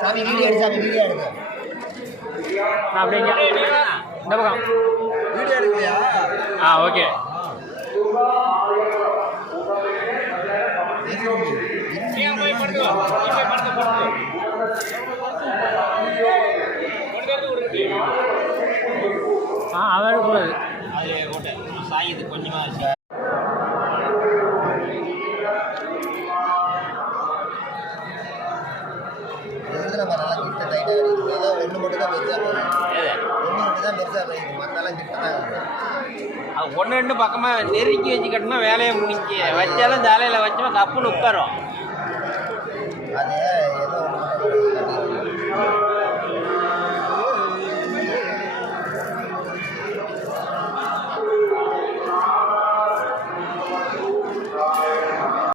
சாமி வீடியோ எடு, சாமி வீடியோ எடுங்க. அப்படிங்க இந்த பக்கம் வீடியோ எடுக்கலையா? ஓகே. அதான் கூடாது. சாயுது கொஞ்சமா நம்ம நல்லா கிட்ட டைட்டாக கிடைக்குது. ஏதோ ஒன்று மட்டும் தான் பெருசாக போயிடும். ஒன்று மட்டும் தான் பெருசாக போயிடுது. மற்றெல்லாம் கிட்ட தான் அது ஒன்று ரெண்டு பக்கமாக நெருக்கி வச்சு கட்டினா வேலையை முடிஞ்சு வச்சாலும் தலையில் வச்சோம் கப்புன்னு உட்காரும். அது